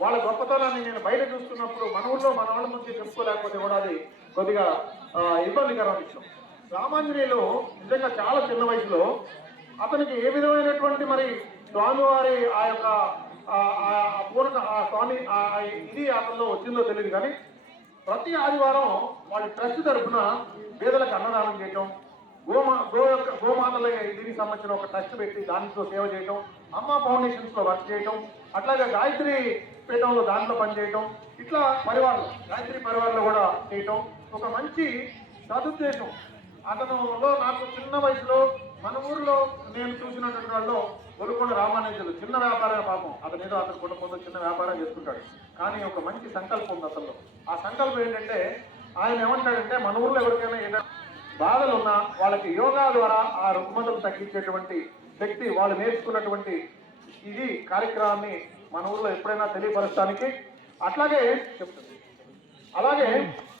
వాళ్ళ గొప్పతనాన్ని నేను బయట చూస్తున్నప్పుడు మన ఊళ్ళో మన వాళ్ళ నుంచి చెప్పుకోలేకపోతే కూడా అది కొద్దిగా ఇబ్బందికరమైన విషయం. రామాంజనేయులు నిజంగా చాలా చిన్న వయసులో అతనికి ఏ విధమైనటువంటి మరి స్వామివారి ఆ యొక్క పూర్ణ స్వామి ఇది అతనిలో వచ్చిందో తెలియదు కానీ ప్రతి ఆదివారం వాళ్ళ ట్రస్ట్ తరఫున పేదలకు అన్నదానం చేయటం, గోమాతల దీనికి సంబంధించిన ఒక ట్రస్ట్ పెట్టి దాంట్లో సేవ చేయటం, అమ్మ ఫౌండేషన్స్ లో వర్క్ చేయటం, అట్లాగే గాయత్రి పీఠంలో దాంట్లో పనిచేయటం, ఇట్లా పరివారం గాయత్రి పరివారంలో కూడా చేయటం ఒక మంచి సదుద్దేశం. అతనులో నాకు చిన్న వయసులో మన ఊరిలో నేను చూసినటువంటి వాళ్ళు గొలుకొండ రామానుజులు చిన్న వ్యాపారమే పాపం, అతను ఏదో అతని కుటుంబంతో చిన్న వ్యాపారం చేసుకుంటాడు, కానీ ఒక మంచి సంకల్పం ఉంది అతనిలో. ఆ సంకల్పం ఏంటంటే ఆయన ఏమంటాడంటే మన ఊర్లో ఎవరికైనా ఏదైనా బాధలు ఉన్నా వాళ్ళకి యోగా ద్వారా ఆ రుగ్మతలు తగ్గించేటువంటి శక్తి వాళ్ళు నేర్చుకున్నటువంటి ఇది కార్యక్రమాన్ని మన ఊర్లో ఎప్పుడైనా తెలియపరచడానికి అట్లాగే చెప్తుంది. అలాగే